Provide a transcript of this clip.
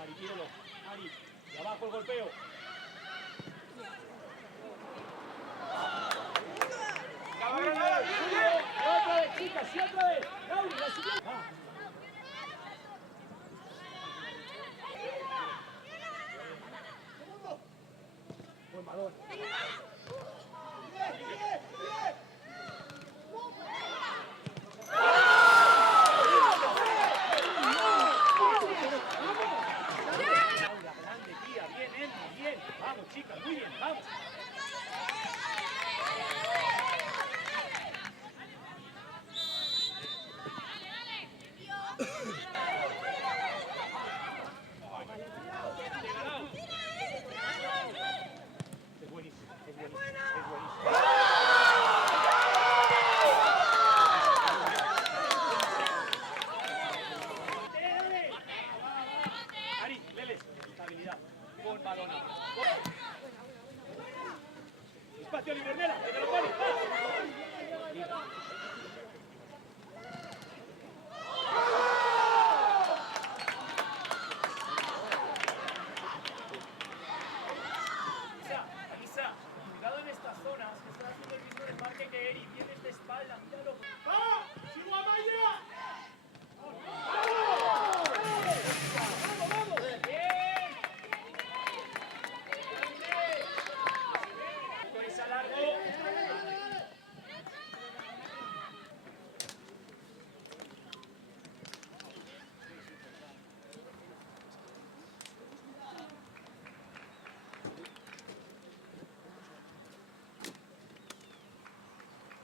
Ari, tíralo. Ari, de abajo el golpeo. Otra vez, chicas, sí, otra vez. Lauri, la siguiente. Buen balón. Grande, tía, bien, Andy, bien. Vamos, chicas, muy bien, vamos. Es buenísimo, es buenísimo, es buenísimo. Ari, Leles, estabilidad. Con balón. Espacio libre, Nela, que te lo pones. Cuidado en estas zonas, que están haciendo el mismo desmarque que Eri. Tienes de espalda, míralo.